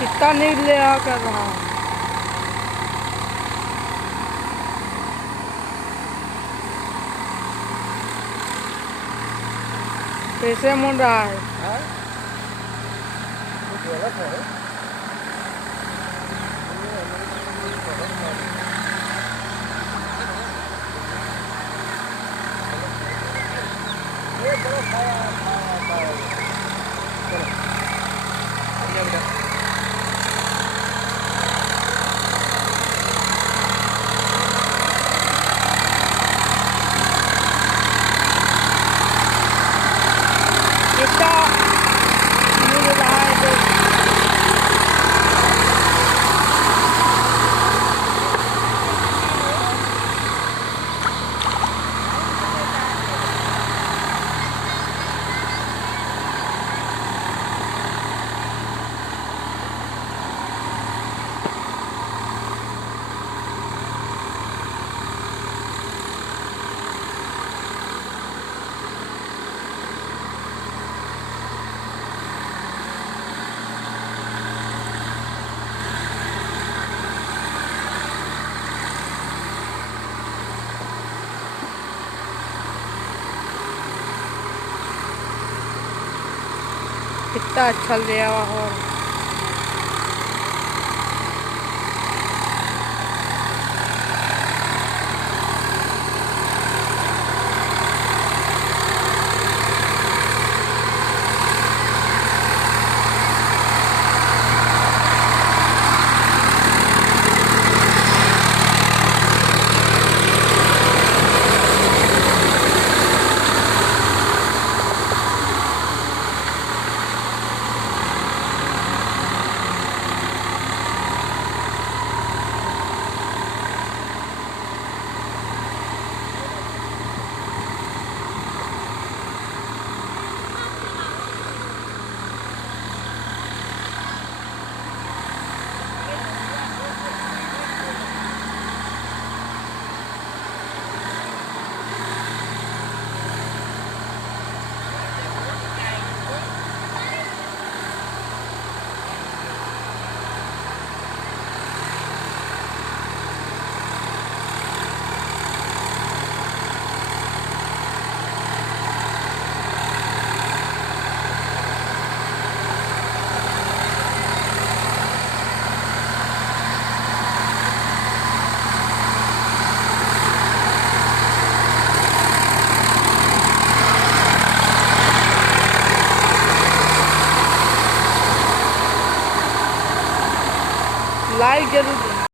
कितना नहीं लिया कर रहा हूँ। कैसे मुड़ रहा है? कुछ गलत है। ये चलो खाया खाया खाया चलो बढ़िया बेटा। कितना मुड़ रहा है तो कितना अच्छा लिया हुआ हो। लाइक जरूर